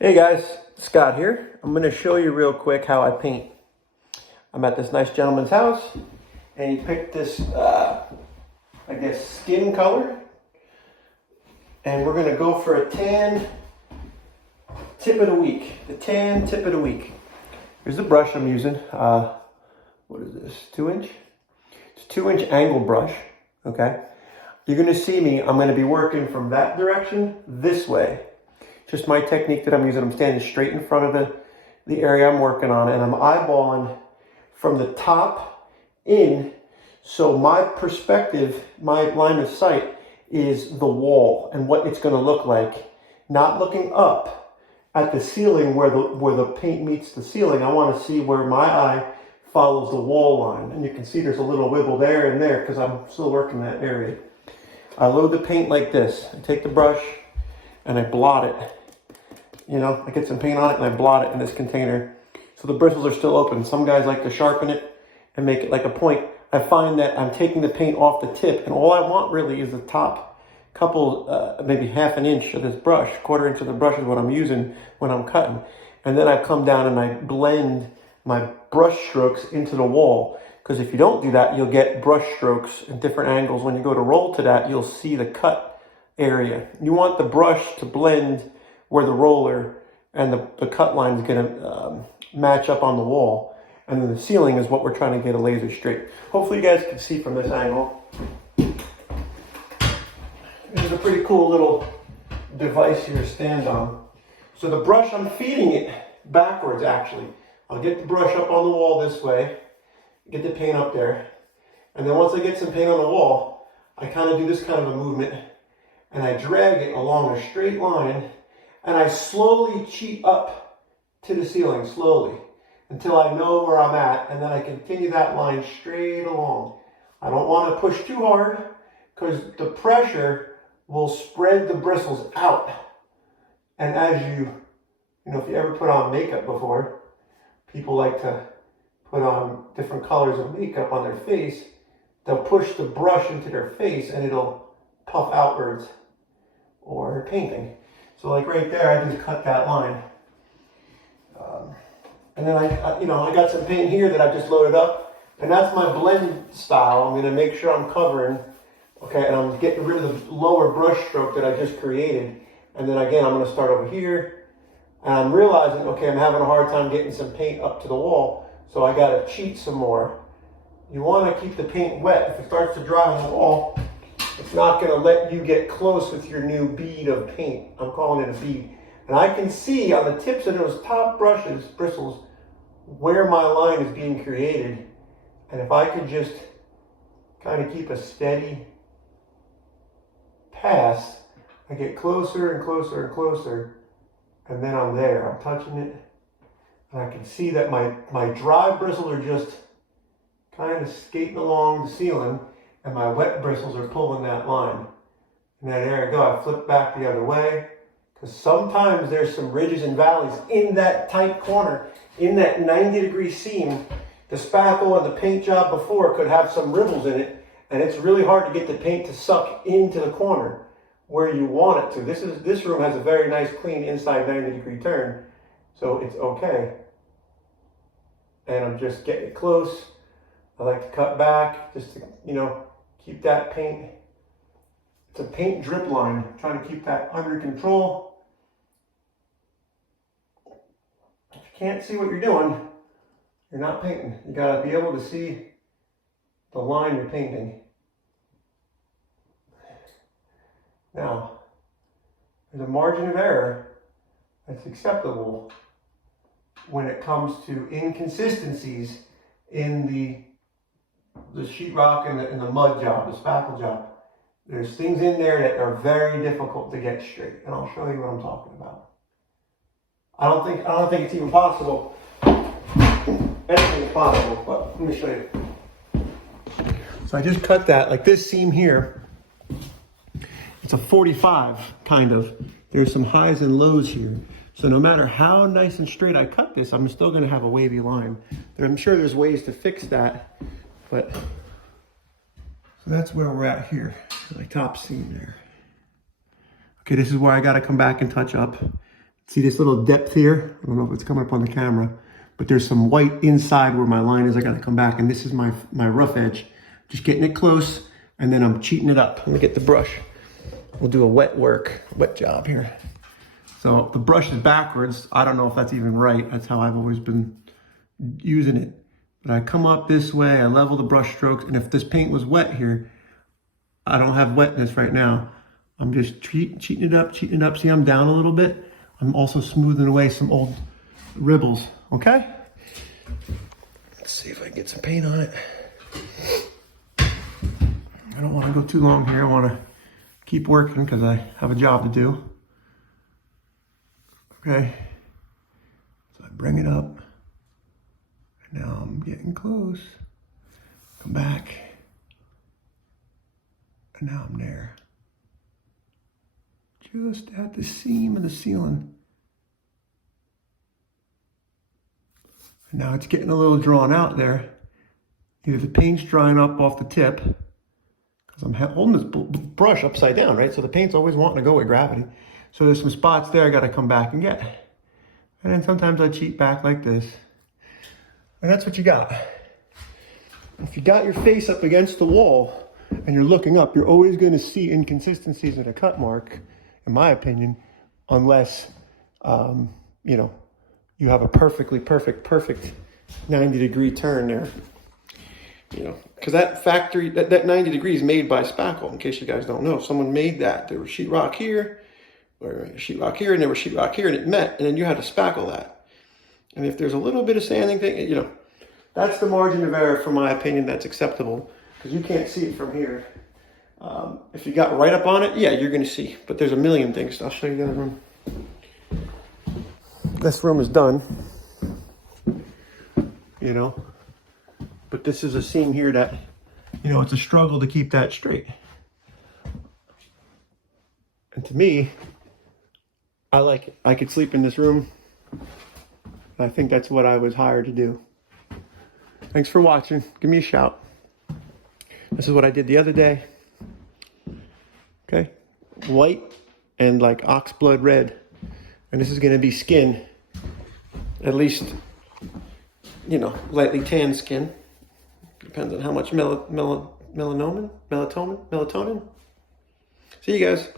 Hey guys, Scott here. I'm going to show you real quick how I paint. I'm at this nice gentleman's house and he picked this, I guess, skin color. And we're going to go for a tan tip of the week. The tan tip of the week. Here's the brush I'm using. What is this, 2-inch? It's a 2-inch angle brush, okay? You're going to see me, I'm going to be working from that direction this way. Just my technique that I'm using. I'm standing straight in front of the area I'm working on, and I'm eyeballing from the top in. So my perspective, my line of sight is the wall and what it's going to look like. Not looking up at the ceiling where the paint meets the ceiling. I want to see where my eye follows the wall line. And you can see there's a little wiggle there and there because I'm still working that area. I load the paint like this. I take the brush and I blot it. You know, I get some paint on it and I blot it in this container. So the bristles are still open. Some guys like to sharpen it and make it like a point. I find that I'm taking the paint off the tip and all I want really is the top couple, maybe half an inch of this brush. 1/4 inch of the brush is what I'm using when I'm cutting. And then I come down and I blend my brush strokes into the wall. Because if you don't do that, you'll get brush strokes in different angles. When you go to roll to that, you'll see the cut area. You want the brush to blend where the roller and the cut line is going to match up on the wall. And then the ceiling is what we're trying to get a laser straight. Hopefully you guys can see from this angle. This is a pretty cool little device here to stand on. So the brush, I'm feeding it backwards actually. I'll get the brush up on the wall this way, get the paint up there. And then once I get some paint on the wall, I kind of do this kind of a movement and I drag it along a straight line and I slowly cheat up to the ceiling, slowly, until I know where I'm at, and then I continue that line straight along. I don't want to push too hard, because the pressure will spread the bristles out. And as you know, if you ever put on makeup before, people like to put on different colors of makeup on their face. They'll push the brush into their face and it'll puff outwards, or painting. So like right there, I just cut that line. And then I got some paint here that I just loaded up. And that's my blend style. I'm gonna make sure I'm covering, okay, and I'm getting rid of the lower brush stroke that I just created. And then again, I'm gonna start over here. And I'm realizing, okay, I'm having a hard time getting some paint up to the wall. So I gotta cheat some more. You wanna keep the paint wet. If it starts to dry on the wall, it's not going to let you get close with your new bead of paint. I'm calling it a bead. And I can see on the tips of those top bristles, where my line is being created. And if I could just kind of keep a steady pass, I get closer and closer and closer. And then I'm there. I'm touching it. And I can see that my dry bristles are just kind of skating along the ceiling. And my wet bristles are pulling that line. And then there I go, I flip back the other way. Because sometimes there's some ridges and valleys in that tight corner, in that 90-degree seam. The spackle and the paint job before could have some ripples in it. And it's really hard to get the paint to suck into the corner where you want it to. This room has a very nice, clean inside 90-degree turn. So it's okay. And I'm just getting it close. I like to cut back just to, keep that paint. It's a paint drip line. Trying to keep that under control. If you can't see what you're doing, you're not painting. You gotta be able to see the line you're painting. Now, there's a margin of error that's acceptable when it comes to inconsistencies in the sheetrock and the mud job, the spackle job. There's things in there that are very difficult to get straight, and I'll show you what I'm talking about. I don't think it's even possible. Anything is possible, but let me show you. So I just cut that, like this seam here. It's a 45, kind of. There's some highs and lows here. So no matter how nice and straight I cut this, I'm still gonna have a wavy line. I'm sure there's ways to fix that. But so that's where we're at here, my top seam there. Okay, this is where I got to come back and touch up. See this little depth here? I don't know if it's coming up on the camera, but there's some white inside where my line is. I gotta come back, and this is my rough edge. Just getting it close, and then I'm cheating it up. Let me get the brush. We'll do a wet job here. So the brush is backwards. I don't know if that's even right. That's how I've always been using it. But I come up this way, I level the brush strokes, and if this paint was wet here, I don't have wetness right now. I'm just cheating it up. See, I'm down a little bit. I'm also smoothing away some old ribbles, okay? Let's see if I can get some paint on it. I don't want to go too long here. I want to keep working because I have a job to do. Okay, so I bring it up. And now I'm getting close. Come back. And now I'm there. Just at the seam of the ceiling. And now it's getting a little drawn out there. Either the paint's drying up off the tip, because I'm holding this brush upside down, right? So the paint's always wanting to go with gravity. So there's some spots there I gotta come back and get. And then sometimes I cheat back like this. And that's what you got. If you got your face up against the wall and you're looking up, you're always gonna see inconsistencies in a cut mark, in my opinion, unless, you know, you have a perfect 90-degree turn there. You know, because that factory, that 90 degrees made by Spackle, in case you guys don't know. Someone made that. There was sheetrock here, or sheetrock here, and there was sheetrock here, and it met, and then you had to spackle that. And if there's a little bit of sanding thing, you know, that's the margin of error, for my opinion, that's acceptable, because you can't see it from here. If you got right up on it, yeah, you're going to see. But there's a million things. I'll show you the other room. This room is done. You know. But this is a seam here that, you know, it's a struggle to keep that straight. And to me, I like it. I could sleep in this room. I think that's what I was hired to do. Thanks for watching. Give me a shout. This is what I did the other day. Okay, white and like ox blood red, and this is going to be skin, at least, you know, lightly tan skin. Depends on how much melatonin. See you guys.